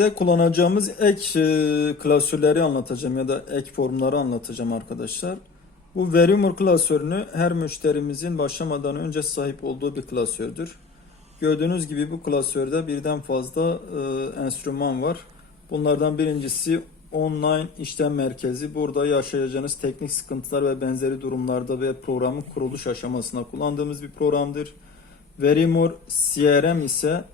Size kullanacağımız ek e, klasörleri anlatacağım ya da ek formları anlatacağım arkadaşlar. Bu Verimur klasörünü her müşterimizin başlamadan önce sahip olduğu bir klasördür. Gördüğünüz gibi bu klasörde birden fazla e, enstrüman var. Bunlardan birincisi online işlem merkezi. Burada yaşayacağınız teknik sıkıntılar ve benzeri durumlarda ve programın kuruluş aşamasında kullandığımız bir programdır. Verimur CRM ise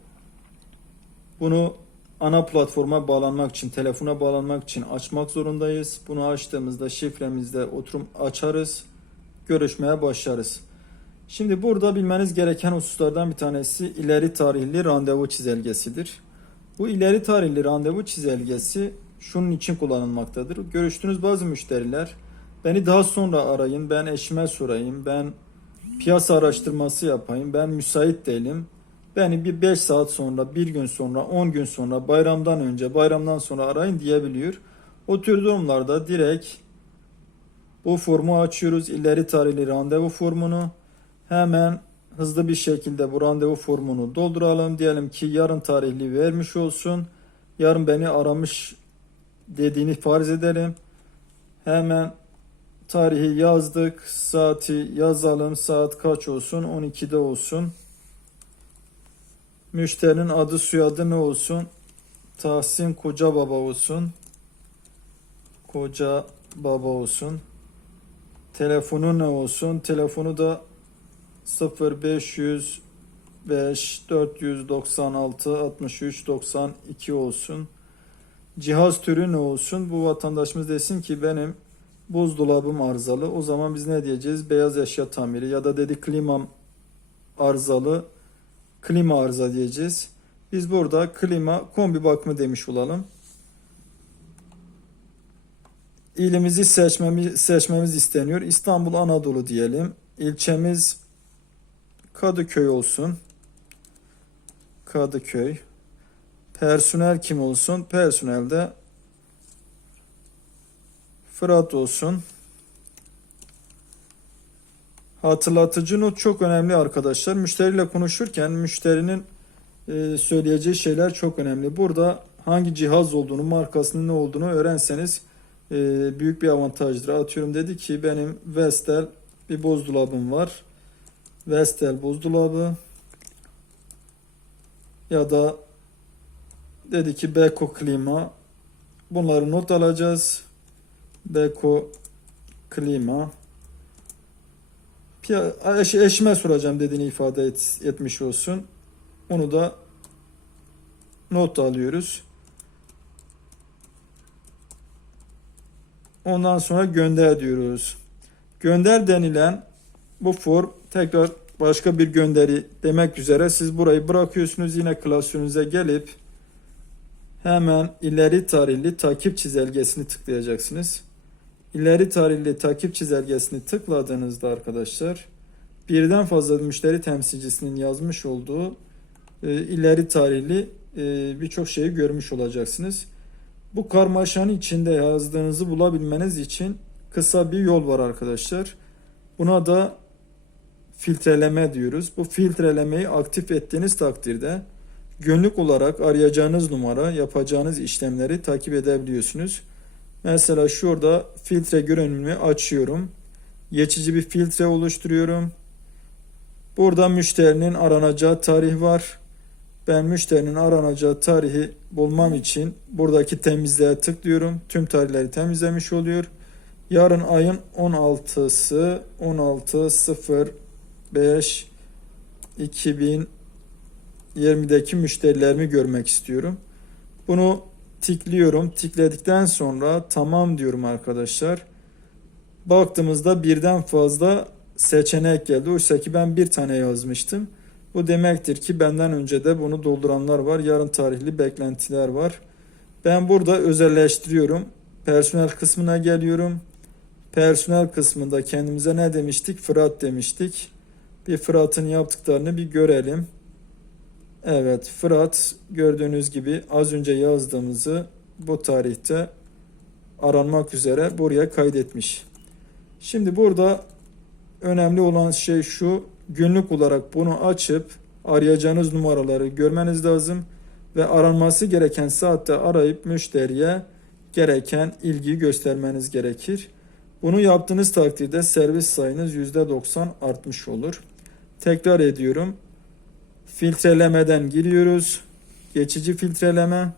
bunu ana platforma bağlanmak için, telefona bağlanmak için açmak zorundayız. Bunu açtığımızda şifremizde oturum açarız, görüşmeye başlarız. Şimdi burada bilmeniz gereken hususlardan bir tanesi ileri tarihli randevu çizelgesidir. Bu ileri tarihli randevu çizelgesi şunun için kullanılmaktadır. Görüştüğünüz bazı müşteriler beni daha sonra arayın, ben eşime sorayım, ben piyasa araştırması yapayım, ben müsait değilim. Beni bir 5 saat sonra, bir gün sonra, 10 gün sonra, bayramdan önce, bayramdan sonra arayın diyebiliyor. O tür durumlarda direkt bu formu açıyoruz. İleri tarihli randevu formunu. Hemen hızlı bir şekilde bu randevu formunu dolduralım. Diyelim ki yarın tarihli vermiş olsun. Yarın beni aramış dediğini farz edelim. Hemen tarihi yazdık. Saati yazalım. Saat kaç olsun? 12'de olsun. Müşterinin adı soyadı ne olsun? Tahsin Koca Baba olsun. Koca Baba olsun. Telefonu ne olsun? Telefonu da 0505 496 63 92 olsun. Cihaz türü ne olsun? Bu vatandaşımız desin ki benim buzdolabım arızalı. O zaman biz ne diyeceğiz? Beyaz eşya tamiri ya da dedi klimam arızalı klima arıza diyeceğiz. Biz burada klima kombi bakımı demiş olalım. İlimizi seçmemiz, seçmemiz isteniyor. İstanbul Anadolu diyelim. İlçemiz Kadıköy olsun. Kadıköy. Personel kim olsun? Personelde Fırat olsun. Hatırlatıcı not çok önemli arkadaşlar. Müşteriyle konuşurken müşterinin e, söyleyeceği şeyler çok önemli. Burada hangi cihaz olduğunu, markasının ne olduğunu öğrenseniz e, büyük bir avantajdır. Atıyorum dedi ki benim Vestel bir buzdolabım var. Vestel buzdolabı ya da dedi ki Beko klima. Bunları not alacağız. Beko klima. Eş, eşime soracağım dediğini ifade et, etmiş olsun. Onu da not alıyoruz. Ondan sonra gönder diyoruz. Gönder denilen bu form tekrar başka bir gönderi demek üzere siz burayı bırakıyorsunuz yine klasörünüze gelip hemen ileri tarihli takip çizelgesini tıklayacaksınız. İleri tarihli takip çizelgesini tıkladığınızda arkadaşlar birden fazla müşteri temsilcisinin yazmış olduğu e, ileri tarihli e, birçok şeyi görmüş olacaksınız. Bu karmaşanın içinde yazdığınızı bulabilmeniz için kısa bir yol var arkadaşlar. Buna da filtreleme diyoruz. Bu filtrelemeyi aktif ettiğiniz takdirde günlük olarak arayacağınız numara, yapacağınız işlemleri takip edebiliyorsunuz. Mesela şurada filtre görünümünü açıyorum. Geçici bir filtre oluşturuyorum. Burada müşterinin aranacağı tarih var. Ben müşterinin aranacağı tarihi bulmam için buradaki temizliğe tıklıyorum. Tüm tarihleri temizlemiş oluyor. Yarın ayın 16'sı 16.05 2020'deki müşterilerimi görmek istiyorum. Bunu tikliyorum. Tikledikten sonra tamam diyorum arkadaşlar. Baktığımızda birden fazla seçenek geldi. Oysa ki ben bir tane yazmıştım. Bu demektir ki benden önce de bunu dolduranlar var. Yarın tarihli beklentiler var. Ben burada özelleştiriyorum. Personel kısmına geliyorum. Personel kısmında kendimize ne demiştik? Fırat demiştik. Bir Fırat'ın yaptıklarını bir görelim. Evet Fırat gördüğünüz gibi az önce yazdığımızı bu tarihte aranmak üzere buraya kaydetmiş. Şimdi burada önemli olan şey şu günlük olarak bunu açıp arayacağınız numaraları görmeniz lazım ve aranması gereken saatte arayıp müşteriye gereken ilgiyi göstermeniz gerekir. Bunu yaptığınız takdirde servis sayınız %90 artmış olur. Tekrar ediyorum. Filtrelemeden giriyoruz. Geçici filtreleme.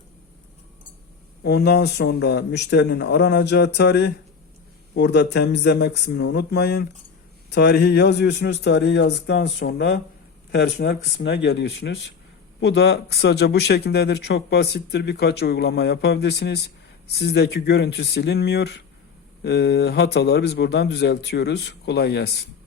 Ondan sonra müşterinin aranacağı tarih. Burada temizleme kısmını unutmayın. Tarihi yazıyorsunuz. Tarihi yazdıktan sonra personel kısmına geliyorsunuz. Bu da kısaca bu şekildedir. Çok basittir. Birkaç uygulama yapabilirsiniz. Sizdeki görüntü silinmiyor. Ee, hataları biz buradan düzeltiyoruz. Kolay gelsin.